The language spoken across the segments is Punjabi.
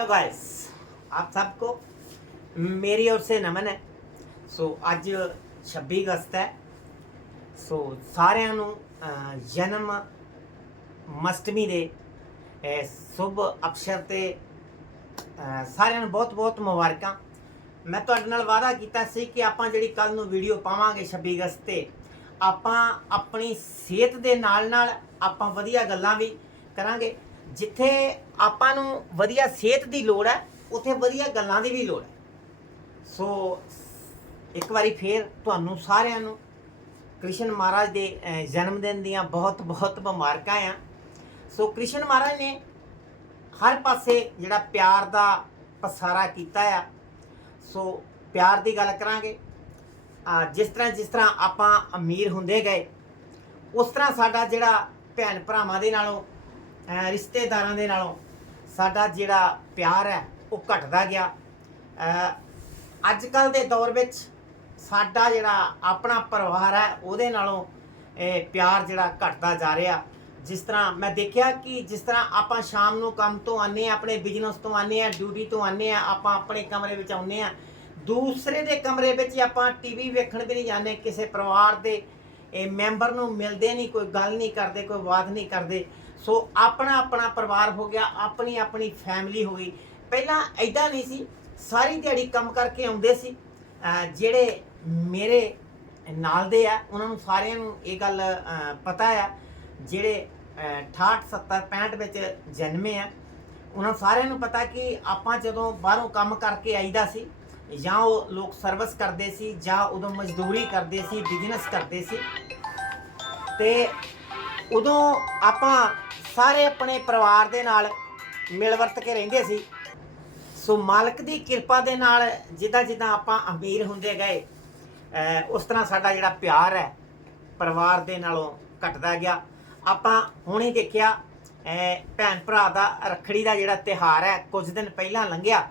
तो गाइस आप सबको मेरी ओर से नमन ਹੈ ਸੋ ਅੱਜ 26 ਅਗਸਤ ਹੈ ਸੋ ਸਾਰਿਆਂ ਨੂੰ ਅਹ, ਜਨਮ ਮਸਟਮੀ ਦੇ ਇਹ ਸ਼ੁਭ ਅਵਸਰ ਤੇ ਅਹ, ਸਾਰਿਆਂ ਨੂੰ ਬਹੁਤ-ਬਹੁਤ ਮੁਬਾਰਕਾਂ ਮੈਂ ਤੁਹਾਡੇ ਨਾਲ ਵਾਅਦਾ ਕੀਤਾ ਸੀ ਕਿ ਆਪਾਂ ਜਿਹੜੀ ਕੱਲ ਨੂੰ ਵੀਡੀਓ ਪਾਵਾਂਗੇ 26 ਅਗਸਤ ਤੇ ਆਪਾਂ ਆਪਣੀ ਸਿਹਤ ਦੇ ਨਾਲ-ਨਾਲ ਆਪਾਂ ਵਧੀਆ ਗੱਲਾਂ ਵੀ ਕਰਾਂਗੇ ਜਿੱਥੇ ਆਪਾਂ ਨੂੰ ਵਧੀਆ ਸਿਹਤ ਦੀ ਲੋੜ ਹੈ, ਉੱਥੇ ਵਧੀਆ ਗੱਲਾਂ ਦੀ ਵੀ ਲੋੜ ਹੈ। ਸੋ ਇੱਕ ਵਾਰੀ ਫੇਰ ਤੁਹਾਨੂੰ ਸਾਰਿਆਂ ਨੂੰ ਕ੍ਰਿਸ਼ਨ ਮਹਾਰਾਜ ਦੇ ਜਨਮ ਦਿਨ ਦੀਆਂ ਬਹੁਤ ਬਹੁਤ ਮੁਬਾਰਕਾਂ ਆ। ਸੋ ਕ੍ਰਿਸ਼ਨ ਮਹਾਰਾਜ ਨੇ ਹਰ ਪਾਸੇ ਜਿਹੜਾ ਪਿਆਰ ਦਾ ਪਸਾਰਾ ਕੀਤਾ ਆ। ਸੋ ਪਿਆਰ ਦੀ ਗੱਲ ਕਰਾਂਗੇ। ਜਿਸ ਤਰ੍ਹਾਂ ਜਿਸ ਤਰ੍ਹਾਂ ਆਪਾਂ ਅਮੀਰ ਹੁੰਦੇ ਗਏ, ਉਸ ਤਰ੍ਹਾਂ ਸਾਡਾ ਜਿਹੜਾ ਭੈਣ ਭਰਾਵਾਂ ਦੇ ਨਾਲੋਂ ਰਿਸ਼ਤੇਦਾਰਾਂ ਦੇ ਨਾਲੋਂ ਸਾਡਾ ਜਿਹੜਾ ਪਿਆਰ ਹੈ, ਉਹ ਘਟਦਾ ਗਿਆ। ਅੱਜ ਕੱਲ ਦੇ ਦੌਰ ਵਿੱਚ ਸਾਡਾ ਜਿਹੜਾ ਆਪਣਾ ਪਰਿਵਾਰ ਹੈ, ਉਹਦੇ ਨਾਲੋਂ ਇਹ ਪਿਆਰ ਜਿਹੜਾ ਘਟਦਾ ਜਾ ਰਿਹਾ। ਜਿਸ ਤਰ੍ਹਾਂ ਮੈਂ ਦੇਖਿਆ ਕਿ ਜਿਸ ਤਰ੍ਹਾਂ ਆਪਾਂ ਸ਼ਾਮ ਨੂੰ ਕੰਮ ਤੋਂ ਆਨੇ ਆ ਆਪਣੇ ਬਿਜ਼ਨਸ ਤੋਂ ਆਨੇ ਆ ਡਿਊਟੀ ਤੋਂ ਆਨੇ ਆ ਆਪਾਂ ਆਪਣੇ ਕਮਰੇ ਵਿੱਚ ਆਉਨੇ ਆ ਦੂਸਰੇ ਦੇ ਕਮਰੇ ਵਿੱਚ ਹੀ ਆਪਾਂ ਟੀਵੀ ਵੇਖਣ ਵੀ ਨਹੀਂ ਜਾਂਦੇ, ਕਿਸੇ ਪਰਿਵਾਰ ਦੇ ਇਹ ਮੈਂਬਰ ਨੂੰ ਮਿਲਦੇ ਨਹੀਂ, ਕੋਈ ਗੱਲ ਨਹੀਂ ਕਰਦੇ, ਕੋਈ ਬਾਤ ਨਹੀਂ ਕਰਦੇ। ਸੋ ਆਪਣਾ ਆਪਣਾ ਪਰਿਵਾਰ ਹੋ ਗਿਆ ਆਪਣੀ ਆਪਣੀ ਫੈਮਿਲੀ ਹੋ ਗਈ। ਪਹਿਲਾਂ ਐਦਾਂ ਨਹੀਂ ਸੀ ਸਾਰੀ ਦਿਹਾੜੀ ਕੰਮ ਕਰਕੇ ਆਉਂਦੇ ਸੀ। ਜਿਹੜੇ ਮੇਰੇ ਨਾਲ ਦੇ ਆ ਉਹਨਾਂ ਨੂੰ ਸਾਰਿਆਂ ਨੂੰ ਇਹ ਗੱਲ ਪਤਾ ਆ ਜਿਹੜੇ ਅਹ, 68 70 65 ਵਿੱਚ ਜਨਮੇ ਆ ਉਹਨਾਂ ਸਾਰਿਆਂ ਨੂੰ ਪਤਾ ਕਿ ਆਪਾਂ ਜਦੋਂ ਬਾਹਰੋਂ ਕੰਮ ਕਰਕੇ ਆਈਦਾ ਸੀ ਜਾਂ ਉਹ ਲੋਕ ਸਰਵਿਸ ਕਰਦੇ ਸੀ ਜਾਂ ਉਦੋਂ ਮਜ਼ਦੂਰੀ ਕਰਦੇ ਸੀ ਬਿਜ਼ਨਸ ਕਰਦੇ ਸੀ ਤੇ ਉਦੋਂ ਆਪਾਂ ਸਾਰੇ ਆਪਣੇ ਪਰਿਵਾਰ ਦੇ ਨਾਲ ਮਿਲ ਵਰਤ ਕੇ ਰਹਿੰਦੇ ਸੀ। ਸੋ ਮਾਲਕ ਦੀ ਕਿਰਪਾ ਦੇ ਨਾਲ ਜਿੱਦਾਂ ਜਿੱਦਾਂ ਆਪਾਂ ਅਮੀਰ ਹੁੰਦੇ ਗਏ ਉਸ ਤਰ੍ਹਾਂ ਸਾਡਾ ਜਿਹੜਾ ਪਿਆਰ ਹੈ ਪਰਿਵਾਰ ਦੇ ਨਾਲੋਂ ਘਟਦਾ ਗਿਆ। ਆਪਾਂ ਹੁਣੇ ਦੇਖਿਆ ਭੈਣ ਭਰਾ ਦਾ ਰੱਖੜੀ ਦਾ ਜਿਹੜਾ ਤਿਹਾਰ ਹੈ, ਕੁਝ ਦਿਨ ਪਹਿਲਾਂ ਲੰਘਿਆ।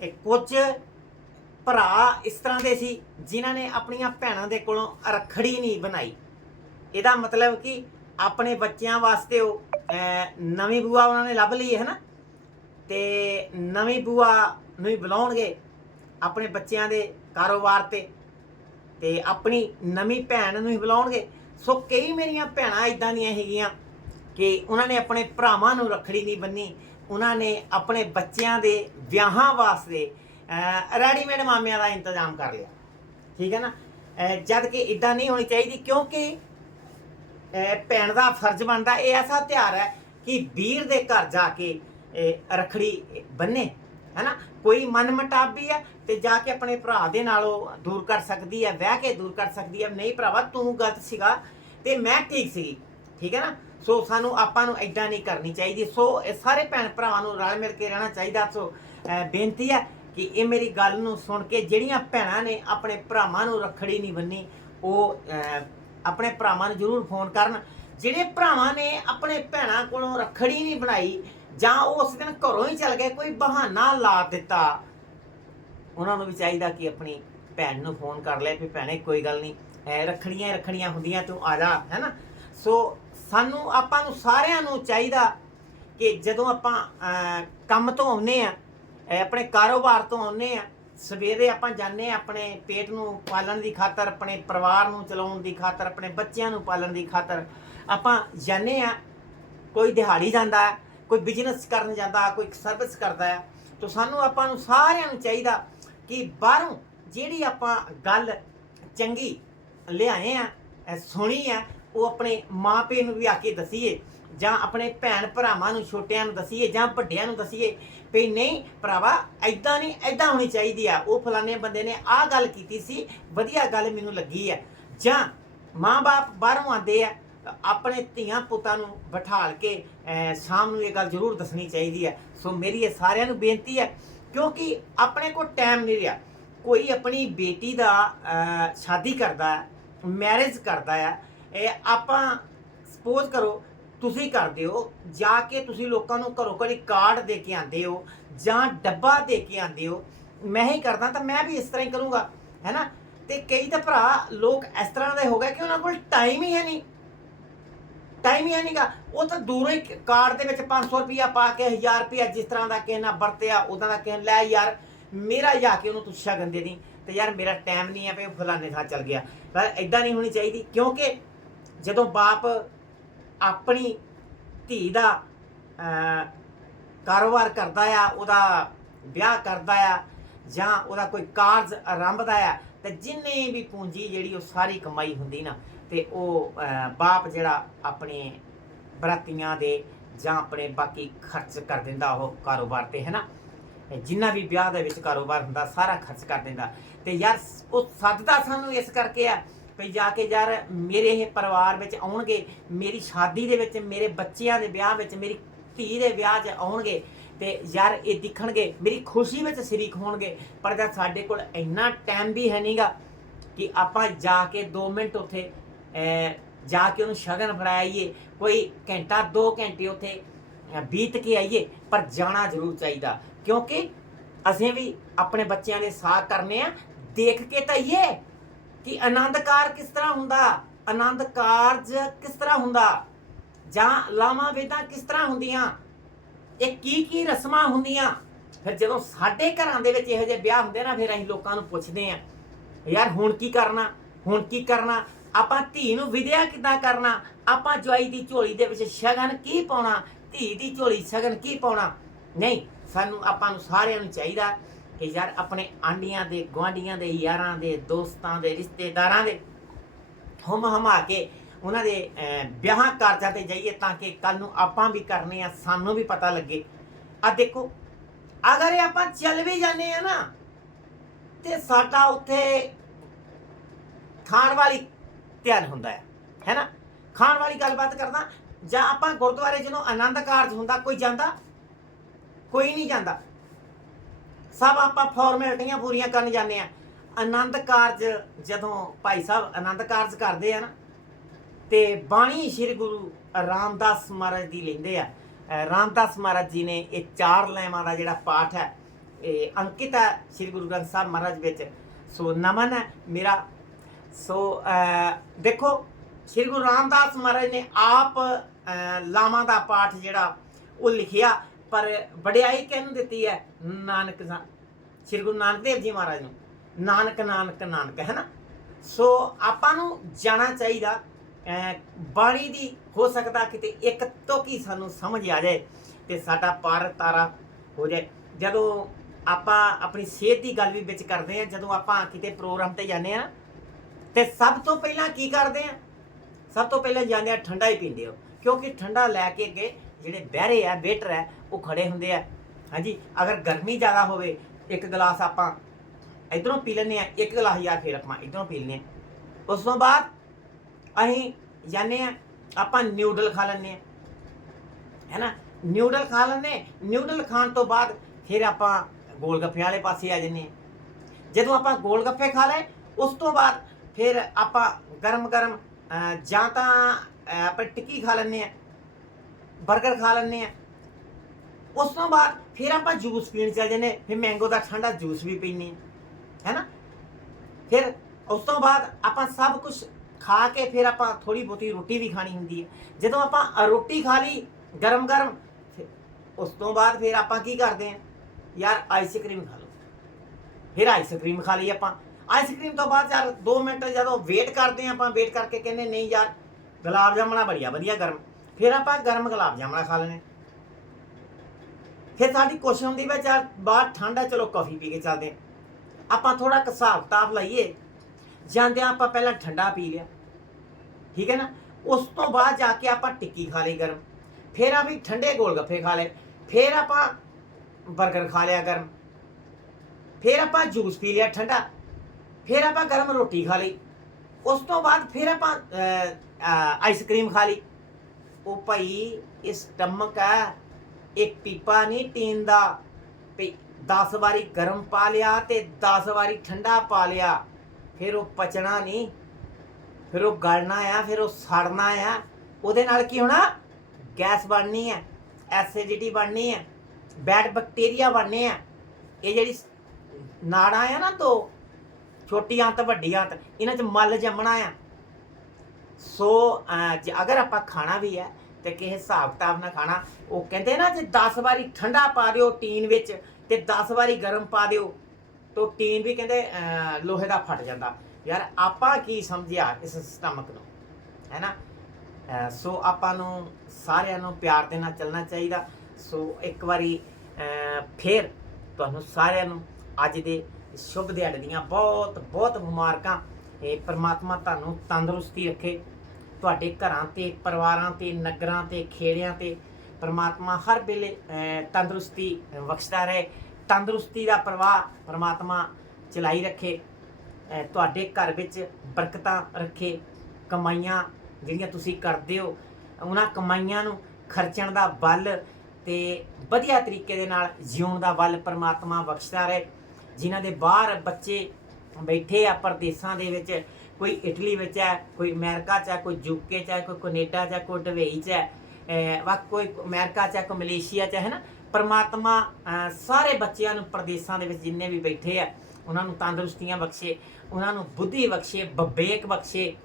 ਇਹ ਕੁਝ ਭਰਾ ਇਸ ਤਰ੍ਹਾਂ ਦੇ ਸੀ ਜਿਨ੍ਹਾਂ ਨੇ ਆਪਣੀਆਂ ਭੈਣਾਂ ਦੇ ਕੋਲੋਂ ਰੱਖੜੀ ਨਹੀਂ ਬਣਾਈ। ਇਹਦਾ ਮਤਲਬ ਕਿ ਆਪਣੇ ਬੱਚਿਆਂ ਵਾਸਤੇ ਉਹ ਨਵੀਂ ਬੂਆ ਉਹਨਾਂ ਨੇ ਲੱਭ ਲਈ ਹੈ ਨਾ ਤੇ ਨਵੀਂ ਬੂਆ ਨੂੰ ਹੀ ਬੁਲਾਉਣਗੇ ਆਪਣੇ ਬੱਚਿਆਂ ਦੇ ਕਾਰੋਬਾਰ ਤੇ। ਤੇ ਆਪਣੀ ਨਵੀਂ ਭੈਣ ਨੂੰ ਹੀ ਬੁਲਾਉਣਗੇ। ਸੋ ਕਈ ਮੇਰੀਆਂ ਭੈਣਾਂ ਇਦਾਂ ਦੀਆਂ ਹੈਗੀਆਂ ਕਿ ਉਹਨਾਂ ਨੇ ਆਪਣੇ ਭਰਾਵਾਂ ਨੂੰ ਰੱਖੜੀ ਨਹੀਂ ਬੰਨੀ। ਉਹਨਾਂ ਨੇ ਆਪਣੇ ਬੱਚਿਆਂ ਦੇ ਵਿਆਹਾਂ ਵਾਸਤੇ ਰੈਡੀਮੇਡ ਮਾਮਿਆਂ ਦਾ ਇੰਤਜ਼ਾਮ ਕਰ ਲਿਆ। ਠੀਕ ਹੈ ਨਾ? ਅਹ ਜਦ ਕਿ ਇਦਾਂ ਨਹੀਂ ਹੋਣੀ ਚਾਹੀਦੀ ਕਿਉਂਕਿ ਭੈਣ ਦਾ ਫਰਜ਼ ਬਣਦਾ, ਇਹ ਐਸਾ ਤਿਉਹਾਰ ਹੈ ਕਿ ਵੀਰ ਦੇ ਘਰ ਜਾ ਕੇ, ਇਹ ਰਖੜੀ ਬੰਨੇ, ਹੈਨਾ? ਕੋਈ ਮਨਮਟਾਵ ਵੀ ਹੈ ਤੇ ਜਾ ਕੇ ਆਪਣੇ ਭਰਾ ਦੇ ਨਾਲੋਂ ਦੂਰ ਕਰ ਸਕਦੀ ਹੈ ਵਹਿ ਕੇ ਦੂਰ ਕਰ ਸਕਦੀ ਹੈ, ਨਹੀਂ ਭਰਾਵਾ, ਤੂੰ ਗਲਤ ਸੀਗਾ ਤੇ ਮੈਂ ਠੀਕ ਸੀਗੀ, ਠੀਕ ਹੈ ਨਾ? ਸੋ ਸਾਨੂੰ, ਆਪਾਂ ਨੂੰ ਐਦਾਂ ਨਹੀਂ ਕਰਨੀ ਚਾਹੀਦੀ, ਸੋ ਇਹ ਸਾਰੇ ਭੈਣ ਭਰਾਵਾਂ ਨੂੰ ਰਲ ਮਿਲ ਕੇ ਰਹਿਣਾ ਚਾਹੀਦਾ, ਸੋ ਬੇਨਤੀ ਹੈ ਕਿ ਇਹ ਮੇਰੀ ਗੱਲ ਨੂੰ ਸੁਣ ਕੇ ਜਿਹੜੀਆਂ ਭੈਣਾਂ ਨੇ ਆਪਣੇ ਭਰਾਵਾਂ ਨੂੰ ਰੱਖੜੀ ਨਹੀਂ ਬੰਨੀ, ਉਹ ਆਪਣੇ ਭਰਾਵਾਂ ਨੂੰ ਜ਼ਰੂਰ ਫੋਨ ਕਰਨ। ਜਿਹੜੇ ਭਰਾਵਾਂ ਨੇ ਆਪਣੇ ਭੈਣਾਂ ਕੋਲੋਂ ਰੱਖੜੀ ਨਹੀਂ ਬਣਾਈ, ਜਾਂ ਉਹ ਉਸ ਦਿਨ ਘਰੋਂ ਹੀ ਚਲ ਗਏ, ਕੋਈ ਬਹਾਨਾ ਲਾ ਦਿੱਤਾ, ਉਹਨਾਂ ਨੂੰ ਵੀ ਚਾਹੀਦਾ ਕਿ ਆਪਣੀ ਭੈਣ ਨੂੰ ਫੋਨ ਕਰ ਲੈ ਵੀ ਭੈਣੇ ਕੋਈ ਗੱਲ ਨਹੀਂ, ਐ ਰੱਖੜੀਆਂ ਹੀ ਰੱਖੜੀਆਂ ਹੁੰਦੀਆਂ, ਤੂੰ ਆ ਜਾ ਹੈਨਾ ਸੋ ਸਾਨੂੰ, ਆਪਾਂ ਨੂੰ ਸਾਰਿਆਂ ਨੂੰ ਚਾਹੀਦਾ ਕਿ ਜਦੋਂ ਆਪਾਂ ਕੰਮ ਤੋਂ ਆਉਨੇ ਆ ਆਪਣੇ ਕਾਰੋਬਾਰ ਤੋਂ ਆਉਨੇ ਆ ਸਵੇਰੇ ਆਪਾਂ ਜਾਂਦੇ ਆ ਆਪਣੇ ਪੇਟ ਨੂੰ ਪਾਲਣ ਦੀ ਖਾਤਰ, ਆਪਣੇ ਪਰਿਵਾਰ ਨੂੰ ਚਲਾਉਣ ਦੀ ਖਾਤਰ, ਆਪਣੇ ਬੱਚਿਆਂ ਨੂੰ ਪਾਲਣ ਦੀ ਖਾਤਰ, ਆਪਾਂ ਜਾਂਦੇ ਆ ਕੋਈ ਦਿਹਾੜੀ ਜਾਂਦਾ, ਕੋਈ ਬਿਜ਼ਨਸ ਕਰਨ ਜਾਂਦਾ, ਕੋਈ ਸਰਵਿਸ ਕਰਦਾ ਹੈ, ਤਾਂ ਸਾਨੂੰ ਆਪਾਂ ਨੂੰ ਸਾਰਿਆਂ ਨੂੰ ਚਾਹੀਦਾ ਕਿ ਬਾਹਰੋਂ ਜਿਹੜੀ ਆਪਾਂ ਗੱਲ ਚੰਗੀ ਲਿਆਏ ਆ ਸੁਣੀ ਆ, ਉਹ ਆਪਣੇ ਮਾਪੇ ਨੂੰ ਵੀ ਆ ਕੇ ਦਸੀਏ ਜਾਂ ਆਪਣੇ ਭੈਣ ਭਰਾਵਾਂ ਨੂੰ, ਛੋਟਿਆਂ ਨੂੰ ਦਸੀਏ ਜਾਂ ਵੱਡਿਆਂ ਨੂੰ ਦਸੀਏ ਵੀ ਨਹੀਂ ਭਰਾਵਾ ਐਦਾਂ ਨਹੀਂ ਐਦਾਂ ਹੋਣੀ ਚਾਹੀਦੀ ਆ। ਉਹ ਫਲਾਣੇ ਬੰਦੇ ਨੇ ਆਹ ਗੱਲ ਕੀਤੀ ਸੀ, ਵਧੀਆ ਗੱਲ ਮੈਨੂੰ ਲੱਗੀ ਹੈ ਜਾਂ ਮਾਂ-ਬਾਪ ਬਾਹਰੋਂ ਆਉਂਦੇ ਆ, ਆਪਣੇ ਧੀਆਂ ਪੁੱਤਾਂ ਨੂੰ ਬਿਠਾਲ ਕੇ ਸ਼ਾਮ ਨੂੰ ਇਹ ਗੱਲ ਜ਼ਰੂਰ ਦੱਸਣੀ ਚਾਹੀਦੀ ਹੈ ਸੋ ਮੇਰੀ ਇਹ ਸਾਰਿਆਂ ਨੂੰ ਬੇਨਤੀ ਹੈ ਕਿਉਂਕਿ ਆਪਣੇ ਕੋਲ ਟਾਈਮ ਨਹੀਂ ਰਿਹਾ। ਕੋਈ ਆਪਣੀ ਬੇਟੀ ਦਾ ਸ਼ਾਦੀ ਕਰਦਾ ਮੈਰਿਜ ਕਰਦਾ ਹੈ ਇਹ ਆਪਾਂ ਸਪੋਜ਼ ਕਰੋ ਤੁਸੀਂ ਕਰਦੇ ਹੋ, ਜਾ ਕੇ ਤੁਸੀਂ ਲੋਕਾਂ ਨੂੰ ਘਰੋਂ ਘਰੀ ਕਾਰਡ ਦੇ ਕੇ ਆਂਦੇ ਹੋ, ਜਾਂ ਡੱਬਾ ਦੇ ਕੇ ਆਂਦੇ ਹੋ, ਮੈਂ ਹੀ ਕਰਦਾ ਤਾਂ ਮੈਂ ਵੀ ਇਸ ਤਰ੍ਹਾਂ ਹੀ ਕਰੂੰਗਾ ਹੈਨਾ ਤੇ ਕਈ ਤਾਂ ਭਰਾ ਲੋਕ ਇਸ ਤਰ੍ਹਾਂ ਦੇ ਹੋ ਗਏ ਕਿ ਉਹਨਾਂ ਕੋਲ ਟਾਈਮ ਹੀ ਹੈ ਨਹੀਂ। ਟਾਈਮ ਹੀ ਹੈ ਨਹੀਂਗਾ ਉਹ ਤਾਂ ਦੂਰੋਂ ਹੀ ਕਾਰਡ ਦੇ ਵਿੱਚ 500 ਰੁਪਿਆ ਪਾ ਕੇ 1000 ਰੁਪਿਆ ਜਿਸ ਤਰ੍ਹਾਂ ਦਾ ਕਿਸੇ ਨਾਲ ਵਰਤਿਆ ਉਦਾਂ ਦਾ ਕਿਸੇ ਲੈ ਯਾਰ, ਮੇਰਾ ਜਾ ਕੇ ਉਹਨੂੰ ਤੂੰ ਸ਼ਗਨ ਦੇ ਦੀ ਤੇ ਯਾਰ ਮੇਰਾ ਟਾਈਮ ਨਹੀਂ ਹੈ, ਵੀ ਉਹ ਫਲਾਣੇ ਥਾਂ ਚੱਲ ਗਿਆ। ਪਰ ਐਦਾਂ ਨਹੀਂ ਹੋਣੀ ਚਾਹੀਦੀ, ਕਿਉਂਕਿ ਜਦੋਂ ਬਾਪ ਆਪਣੀ ਧੀ ਦਾ ਕਾਰੋਬਾਰ ਕਰਦਾ ਆ, ਉਹਦਾ ਵਿਆਹ ਕਰਦਾ ਆ, ਜਾਂ ਉਹਦਾ ਕੋਈ ਕਾਰਜ ਆਰੰਭਦਾ ਆ, ਤੇ ਜਿੰਨੇ ਵੀ ਪੂੰਜੀ ਜਿਹੜੀ ਉਹ ਸਾਰੀ ਕਮਾਈ ਹੁੰਦੀ ਨਾ, ਤੇ ਉਹ ਬਾਪ ਜਿਹੜਾ ਆਪਣੇ ਬਰਾਤੀਆਂ ਦੇ ਜਾਂ ਆਪਣੇ ਬਾਕੀ ਖਰਚ ਕਰ ਦਿੰਦਾ ਉਹ ਕਾਰੋਬਾਰ ਤੇ ਹੈ ਨਾ ਜਿੰਨਾ ਵੀ ਵਿਆਹ ਦੇ ਵਿੱਚ ਕਾਰੋਬਾਰ ਹੁੰਦਾ, ਸਾਰਾ ਖਰਚ ਕਰ ਦਿੰਦਾ। ਤੇ ਯਾਰ, ਉਹ ਸੱਦਦਾ ਸਾਨੂੰ ਇਸ ਕਰਕੇ ਆ ਵੀ ਜਾ ਕੇ ਯਾਰ ਮੇਰੇ ਇਹ ਪਰਿਵਾਰ ਵਿੱਚ ਆਉਣਗੇ, ਮੇਰੀ ਸ਼ਾਦੀ ਦੇ ਵਿੱਚ, ਮੇਰੇ ਬੱਚਿਆਂ ਦੇ ਵਿਆਹ ਵਿੱਚ, ਮੇਰੀ ਧੀ ਦੇ ਵਿਆਹ 'ਚ ਆਉਣਗੇ ਤੇ ਯਾਰ ਇਹ ਦਿਖਣਗੇ, ਮੇਰੀ ਖੁਸ਼ੀ ਵਿੱਚ ਸ਼ਰੀਕ ਹੋਣਗੇ। ਪਰ ਜਦ ਸਾਡੇ ਕੋਲ ਇੰਨਾ ਟਾਈਮ ਵੀ ਹੈ ਨਹੀਂਗਾ ਕਿ ਆਪਾਂ ਜਾ ਕੇ 2 ਮਿੰਟ ਉੱਥੇ ਜਾ ਕੇ ਉਹਨੂੰ ਸ਼ਗਨ ਫੜਾਈਏ, ਕੋਈ ਘੰਟਾ 2 ਘੰਟੇ ਉੱਥੇ ਬੀਤ ਕੇ ਆਈਏ, ਪਰ ਜਾਣਾ ਜ਼ਰੂਰ ਚਾਹੀਦਾ। ਕਿਉਂਕਿ ਅਸੀਂ ਵੀ ਆਪਣੇ ਬੱਚਿਆਂ ਦੇ ਸਾਥ ਕਰਨੇ ਆ, ਦੇਖ ਕੇ ਤਾਂ ਆਈਏ। ਕਿ ਆਨੰਦ ਕਾਰ ਕਿਸ ਤਰ੍ਹਾਂ ਹੁੰਦਾ? ਆਨੰਦ ਕਾਰਜ ਕਿਸ ਤਰ੍ਹਾਂ ਹੁੰਦਾ? ਜਾਂ ਲਾਵਾਂ ਵੇਦਾਂ ਕਿਸ ਤਰ੍ਹਾਂ ਹੁੰਦੀਆਂ? ਇਹ ਕੀ ਕੀ ਰਸਮਾਂ ਹੁੰਦੀਆਂ? ਫਿਰ ਜਦੋਂ ਸਾਡੇ ਘਰਾਂ ਦੇ ਵਿੱਚ ਇਹੋ ਜਿਹੇ ਵਿਆਹ ਹੁੰਦੇ ਨਾ, ਫਿਰ ਅਸੀਂ ਲੋਕਾਂ ਨੂੰ ਪੁੱਛਦੇ ਆ, ਯਾਰ ਹੁਣ ਕੀ ਕਰਨਾ? ਹੁਣ ਕੀ ਕਰਨਾ? ਆਪਾਂ ਧੀ ਨੂੰ ਵਿਦਿਆ ਕਿੱਦਾਂ ਕਰਨਾ? ਆਪਾਂ ਜਵਾਈ ਦੀ ਝੋਲੀ ਦੇ ਵਿੱਚ ਸ਼ਗਨ ਕੀ ਪਾਉਣਾ? ਧੀ ਦੀ ਝੋਲੀ ਸ਼ਗਨ ਕੀ ਪਾਉਣਾ? ਨਹੀਂ, ਸਾਨੂੰ, ਆਪਾਂ ਨੂੰ ਸਾਰਿਆਂ ਨੂੰ ਚਾਹੀਦਾ ਕਿ ਯਾਰ ਆਪਣੇ ਆਂਡੀਆਂ ਦੇ, ਗੁਆਂਢੀਆਂ ਦੇ, ਯਾਰਾਂ ਦੇ, ਦੋਸਤਾਂ ਦੇ, ਰਿਸ਼ਤੇਦਾਰਾਂ ਦੇ ਹਮ ਹਮਾ ਕੇ ਉਹਨਾਂ ਦੇ ਵਿਆਹਾਂ ਕਾਰਜਾਂ ਤੇ ਜਾਈਏ ਤਾਂ ਕਿ ਕੱਲ ਨੂੰ ਆਪਾਂ ਵੀ ਕਰਨੇ ਆ, ਸਾਨੂੰ ਵੀ ਪਤਾ ਲੱਗੇ। ਆ ਦੇਖੋ, ਅਗਰ ਆਪਾਂ ਚੱਲ ਵੀ ਜਾਂਦੇ ਆ ਨਾ, ਤੇ ਸਾਡਾ ਉੱਥੇ ਖਾਣ ਵਾਲੀ ਧਿਆਨ ਹੁੰਦਾ ਹੈ ਹੈ ਨਾ? ਖਾਣ ਵਾਲੀ ਗੱਲਬਾਤ ਕਰਦਾ ਜਾਂ ਆਪਾਂ ਗੁਰਦੁਆਰੇ ਜਦੋਂ ਆਨੰਦ ਕਾਰਜ ਹੁੰਦਾ, ਕੋਈ ਜਾਂਦਾ? ਕੋਈ ਨਹੀਂ ਜਾਂਦਾ। ਸਭ ਆਪਾਂ ਫਾਰਮੈਲਿਟੀਆਂ ਪੂਰੀਆਂ ਕਰਨ ਜਾਂਦੇ ਆ। ਆਨੰਦ ਕਾਰਜ ਜਦੋਂ ਭਾਈ ਸਾਹਿਬ ਆਨੰਦ ਕਾਰਜ ਕਰਦੇ ਆ ਨਾ, ਤੇ ਬਾਣੀ ਸ੍ਰੀ ਗੁਰੂ ਰਾਮਦਾਸ ਮਹਾਰਾਜ ਦੀ ਲੈਂਦੇ ਆ। ਰਾਮਦਾਸ ਮਹਾਰਾਜ ਜੀ ਨੇ ਇਹ ਚਾਰ ਲੈਵਾਂ ਦਾ ਜਿਹੜਾ ਪਾਠ ਹੈ, ਇਹ ਅੰਕਿਤ ਹੈ ਸ੍ਰੀ ਗੁਰੂ ਗ੍ਰੰਥ ਸਾਹਿਬ ਮਹਾਰਾਜ ਵਿੱਚ। ਸੋ ਨਮਨ ਹੈ ਮੇਰਾ। ਸੋ ਦੇਖੋ, ਸ੍ਰੀ ਗੁਰੂ ਰਾਮਦਾਸ ਮਹਾਰਾਜ ਨੇ ਆਪ ਲਾਵਾਂ ਦਾ ਪਾਠ ਜਿਹੜਾ ਉਹ ਲਿਖਿਆ। ਪਰ ਵਡਿਆਈ ਕਿਹਨੂੰ ਦਿੱਤੀ ਹੈ, ਨਾਨਕ ਸ੍ਰੀ ਗੁਰੂ ਨਾਨਕ ਦੇਵ ਜੀ ਮਹਾਰਾਜ ਨੂੰ। ਨਾਨਕ ਨਾਨਕ ਨਾਨਕ, ਹੈ ਨਾ? ਸੋ ਆਪਾਂ ਨੂੰ ਜਾਣਾ ਚਾਹੀਦਾ ਬਾਣੀ ਦੀ ਹੋ ਸਕਦਾ ਕਿਤੇ ਇੱਕ ਤੋਂ ਕੀ ਸਾਨੂੰ ਸਮਝ ਆ ਜਾਏ ਤੇ ਸਾਡਾ ਪਾਰ ਤਾਰਾ ਹੋ ਜਾਏ। ਜਦੋਂ ਆਪਾਂ ਆਪਣੀ ਸਿਹਤ ਦੀ ਗੱਲ ਵੀ ਵਿੱਚ ਕਰਦੇ ਆ ਜਦੋਂ ਆਪਾਂ ਕਿਤੇ ਪ੍ਰੋਗਰਾਮ ਤੇ ਜਾਂਦੇ ਆ ਤੇ ਸਭ ਤੋਂ ਪਹਿਲਾਂ ਕੀ ਕਰਦੇ ਆ ਸਭ ਤੋਂ ਪਹਿਲਾਂ ਜਾਂਦੇ ਆ ਠੰਡਾ ਹੀ ਪੀਂਦੇ ਹੋ, ਕਿਉਂਕਿ ਠੰਡਾ ਲੈ ਕੇ ਅੱਗੇ ਜਿਹੜੇ ਬਹਿਰੇ ਆ ਵੇਟਰ ਆ, ਉਹ ਖੜੇ ਹੁੰਦੇ ਆ। ਹਾਂਜੀ, ਅਗਰ ਗਰਮੀ ਜ਼ਿਆਦਾ ਹੋਵੇ, ਇੱਕ ਗਲਾਸ ਆਪਾਂ ਇਧਰੋਂ ਪੀ ਲੈਂਦੇ ਆ, ਇੱਕ ਗਲਾਸ ਯਾਰ ਫੇਰ ਆਪਾਂ ਇਧਰੋਂ ਪੀ ਲੈਂਦੇ ਆ। ਉਸ ਤੋਂ ਬਾਅਦ ਅਸੀਂ ਜਾਂਦੇ ਆ, ਆਪਾਂ ਨਿਊਡਲ ਖਾ ਲੈਂਦੇ ਆ। ਹੈਨਾ? ਨਿਊਡਲ ਖਾ ਲੈਂਦੇ ਨਿਊਡਲ ਖਾਣ ਤੋਂ ਬਾਅਦ ਫਿਰ ਆਪਾਂ ਗੋਲ ਗੱਫੇ ਵਾਲੇ ਪਾਸੇ ਆ ਜੰਨੇ ਜਦੋਂ ਆਪਾਂ ਗੋਲ ਗੱਫੇ ਖਾ ਲਏ, ਉਸ ਤੋਂ ਬਾਅਦ ਫਿਰ ਆਪਾਂ ਗਰਮ ਗਰਮ ਜਾਂ ਤਾਂ ਆਪਾਂ ਟਿੱਕੀ ਖਾ ਲੈਂਦੇ ਆ। 버ਗਰ ਖਾ ਲੈਂਦੇ ਆ। ਉਸ ਤੋਂ ਬਾਅਦ ਫਿਰ ਆਪਾਂ ਜੂਸ ਪੀਣ ਚੱਲ ਜੰਨੇ ਫਿਰ ਮੈਂਗੋ ਦਾ ਠੰਡਾ ਜੂਸ ਵੀ ਪੀਨੇ ਹੈ ਨਾ ਫਿਰ ਉਸ ਤੋਂ ਬਾਅਦ ਆਪਾਂ ਸਭ ਕੁਝ ਖਾ ਕੇ ਫਿਰ ਆਪਾਂ ਥੋੜੀ ਬਹੁਤੀ ਰੋਟੀ ਵੀ ਖਾਣੀ ਹੁੰਦੀ ਹੈ ਜਦੋਂ ਆਪਾਂ ਰੋਟੀ ਖਾ ਲਈ ਗਰਮ ਗਰਮ, ਫਿਰ ਉਸ ਤੋਂ ਬਾਅਦ ਫਿਰ ਆਪਾਂ ਕੀ ਕਰਦੇ ਆ? ਯਾਰ ਆਈਸਕ੍ਰੀਮ ਖਾ ਲਓ। ਫਿਰ ਆਈਸਕ੍ਰੀਮ ਖਾ ਲਈ ਆਪਾਂ। ਆਈਸਕ੍ਰੀਮ ਤੋਂ ਬਾਅਦ ਯਾਰ 2 ਮਿੰਟ ਜਦੋਂ ਵੇਟ ਕਰਦੇ ਆ ਆਪਾਂ ਵੇਟ ਕਰਕੇ ਕਹਿੰਦੇ, ਨਹੀਂ ਯਾਰ, ਗੁਲਾਬ ਜਾਮਣਾ ਬੜੀਆ ਵਧੀਆ ਗਰਮ। ਫਿਰ ਆਪਾਂ ਗਰਮ ਗੁਲਾਬ ਜਾਮਣਾ ਖਾ ਲੈਣੇ ਫਿਰ ਸਾਡੀ ਕੋਸ਼ਿਸ਼ ਹੁੰਦੀ ਵੀ ਯਾਰ ਬਾਹਰ ਠੰਡਾ ਚਲੋ ਕਾਫੀ ਪੀ ਕੇ ਚੱਲਦੇ ਆਪਾਂ ਥੋੜਾ ਹਿਸਾਬ ਕਿਤਾਬ ਲਈਏ, ਜਾਂਦਿਆਂ ਆਪਾਂ ਪਹਿਲਾਂ ਠੰਡਾ ਪੀ ਲਿਆ। ਠੀਕ ਹੈ ਨਾ? ਉਸ ਤੋਂ ਬਾਅਦ ਜਾ ਕੇ ਆਪਾਂ ਟਿੱਕੀ ਖਾ ਲਈ ਗਰਮ। ਫਿਰ ਆ ਵੀ ਠੰਡੇ ਗੋਲ ਗੱਫੇ ਖਾ ਲਏ। ਫਿਰ ਆਪਾਂ 버ਗਰ ਖਾ ਲਿਆ ਗਰਮ। ਫਿਰ ਆਪਾਂ ਜੂਸ ਪੀ ਲਿਆ ਠੰਡਾ। ਫਿਰ ਆਪਾਂ ਗਰਮ ਰੋਟੀ ਖਾ ਲਈ। ਉਸ ਤੋਂ ਬਾਅਦ ਫਿਰ ਆਪਾਂ ਆਈਸਕ੍ਰੀਮ ਖਾ ਲਈ। ਉਹ ਭਾਈ, ਇਹ ਸਟਮਕ ਹੈ ਇਹ ਪੀਪਾ ਨਹੀਂ ਟੀਨ ਦਾ। ਵੀ 10 ਵਾਰੀ ਗਰਮ ਪਾ ਲਿਆ ਤੇ 10 ਵਾਰੀ ਠੰਡਾ ਪਾ ਲਿਆ। ਫਿਰ ਉਹ ਪਚਣਾ ਨਹੀਂ। ਫਿਰ ਉਹ ਗਲਣਾ ਆ, ਫਿਰ ਉਹ ਸੜਨਾ ਆ। ਉਹਦੇ ਨਾਲ ਕੀ ਹੋਣਾ? ਗੈਸ ਬਣਨੀ ਹੈ ਐਸਿਡਿਟੀ ਬਣਨੀ ਹੈ ਬੈਡ ਬੈਕਟੀਰੀਆ ਬਣਨੇ ਆ। ਇਹ ਜਿਹੜੀ ਨਾੜਾਂ ਆ ਨਾ ਦੋ, ਛੋਟੀ ਅੰਤ ਵੱਡੀ ਅੰਤ, ਇਹਨਾਂ 'ਚ ਮਲ ਜੰਮਣਾ ਆ। ਸੋ ਜੇ ਅਗਰ ਆਪਾਂ ਖਾਣਾ ਵੀ ਹੈ ਤੇ ਕਿਸੇ ਹਿਸਾਬ ਕਿਤਾਬ ਨਾਲ ਖਾਣਾ ਉਹ ਕਹਿੰਦੇ ਨਾ ਜੇ 10 ਵਾਰੀ ਠੰਡਾ ਪਾ ਦਿਓ ਟੀਨ ਵਿੱਚ ਤੇ 10 ਵਾਰੀ ਗਰਮ ਪਾ ਦਿਓ ਤੋ ਟੀਨ ਵੀ ਕਹਿੰਦੇ ਲੋਹੇ ਦਾ ਫਟ ਜਾਂਦਾ। ਯਾਰ ਆਪਾਂ ਕੀ ਸਮਝਿਆ ਇਸ ਸਟਮਕ ਨੂੰ? ਹੈ ਨਾ? ਸੋ ਆਪਾਂ ਨੂੰ ਸਾਰਿਆਂ ਨੂੰ ਪਿਆਰ ਦੇ ਨਾਲ ਚੱਲਣਾ ਚਾਹੀਦਾ। ਸੋ ਇੱਕ ਵਾਰੀ ਅਹ, ਫਿਰ ਤੁਹਾਨੂੰ ਸਾਰਿਆਂ ਨੂੰ ਅੱਜ ਦੇ ਸ਼ੁਭ ਦਿਹਾੜੇ ਦੀਆਂ ਬਹੁਤ ਬਹੁਤ ਮੁਬਾਰਕਾਂ। ਇਹ ਪ੍ਰਮਾਤਮਾ ਤੁਹਾਨੂੰ ਤੰਦਰੁਸਤੀ ਰੱਖੇ। ਤੁਹਾਡੇ ਘਰਾਂ ਤੇ, ਪਰਿਵਾਰਾਂ ਤੇ, ਨਗਰਾਂ ਤੇ, ਖੇੜਿਆਂ ਤੇ ਪ੍ਰਮਾਤਮਾ ਹਰ ਵੇਲੇ ਤੰਦਰੁਸਤੀ ਬਖਸ਼ਦਾ ਰਹੇ। ਤੰਦਰੁਸਤੀ ਦਾ ਪ੍ਰਵਾਹ ਪ੍ਰਮਾਤਮਾ ਚਲਾਈ ਰੱਖੇ। ਤੁਹਾਡੇ ਘਰ ਵਿੱਚ ਬਰਕਤਾਂ ਰੱਖੇ। ਕਮਾਈਆਂ ਜਿਹੜੀਆਂ ਤੁਸੀਂ ਕਰਦੇ ਹੋ, ਉਹਨਾਂ ਕਮਾਈਆਂ ਨੂੰ ਖਰਚਣ ਦਾ ਬਲ ਤੇ ਵਧੀਆ ਤਰੀਕੇ ਦੇ ਨਾਲ ਜਿਉਣ ਦਾ ਬਲ ਪਰਮਾਤਮਾ ਬਖਸ਼ਦਾ ਰਹੇ। ਜਿਨ੍ਹਾਂ ਦੇ ਬਾਹਰ ਬੱਚੇ ਬੈਠੇ ਆ ਪਰਦੇਸਾਂ ਦੇ ਵਿੱਚ, ਕੋਈ ਇਟਲੀ ਵਿੱਚ ਹੈ, ਕੋਈ ਅਮਰੀਕਾ 'ਚ ਹੈ, ਕੋਈ ਯੂਕੇ 'ਚ ਹੈ, ਕੋਈ ਕੈਨੇਡਾ 'ਚ ਹੈ, ਕੋਈ ਦੁਬਈ 'ਚ ਹੈ ਵਾ ਕੋਈ ਅਮਰੀਕਾ 'ਚ ਹੈ, ਕੋਈ ਮਲੇਸ਼ੀਆ 'ਚ ਹੈ ਨਾ ਪਰਮਾਤਮਾ ਸਾਰੇ ਬੱਚਿਆਂ ਨੂੰ ਪਰਦੇਸਾਂ ਦੇ ਵਿੱਚ ਜਿੰਨੇ ਵੀ ਬੈਠੇ ਆ, ਉਹਨਾਂ ਨੂੰ ਤੰਦਰੁਸਤੀਆਂ ਬਖਸ਼ੇ, ਉਹਨਾਂ ਨੂੰ ਬੁੱਧੀ ਬਖਸ਼ੇ, ਵਿਵੇਕ ਬਖਸ਼ੇ,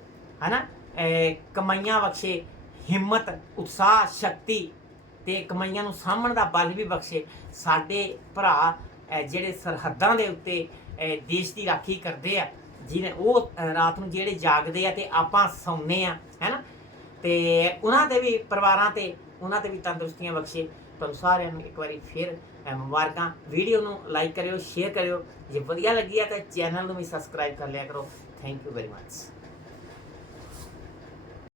ਹਨਾ? ਅਹ, ਕਮਾਈਆਂ ਬਖਸ਼ੇ, ਹਿੰਮਤ, ਉਤਸ਼ਾਹ, ਸ਼ਕਤੀ ਤੇ ਕਮਾਈਆਂ ਨੂੰ ਸਾਂਭਣ ਦਾ ਬਲ ਵੀ ਬਖਸ਼ੇ। ਸਾਡੇ ਭਰਾ ਜਿਹੜੇ ਸਰਹੱਦਾਂ ਦੇ ਉੱਤੇ ਦੇਸ਼ ਦੀ ਰਾਖੀ ਕਰਦੇ ਆ, ਜਿਹਨੇ ਉਹ ਰਾਤ ਨੂੰ ਜਿਹੜੇ ਜਾਗਦੇ ਆ ਤੇ ਆਪਾਂ ਸੌਂਦੇ ਆ ਹੈਨਾ ਤੇ ਉਹਨਾਂ ਦੇ ਵੀ ਪਰਿਵਾਰਾਂ ਤੇ ਉਹਨਾਂ ਤੇ ਵੀ ਤੰਦਰੁਸਤੀਆਂ ਬਖਸ਼ੇ। ਤੁਹਾਨੂੰ ਸਾਰਿਆਂ ਨੂੰ ਇੱਕ ਵਾਰੀ ਫਿਰ ਮੁਬਾਰਕਾਂ। ਵੀਡੀਓ ਨੂੰ ਲਾਈਕ ਕਰਿਓ, ਸ਼ੇਅਰ ਕਰਿਓ। ਜੇ ਵਧੀਆ ਲੱਗੀ ਆ ਤਾਂ ਚੈਨਲ ਨੂੰ ਵੀ ਸਬਸਕ੍ਰਾਈਬ ਕਰ ਲਿਆ ਕਰੋ। Thank you very much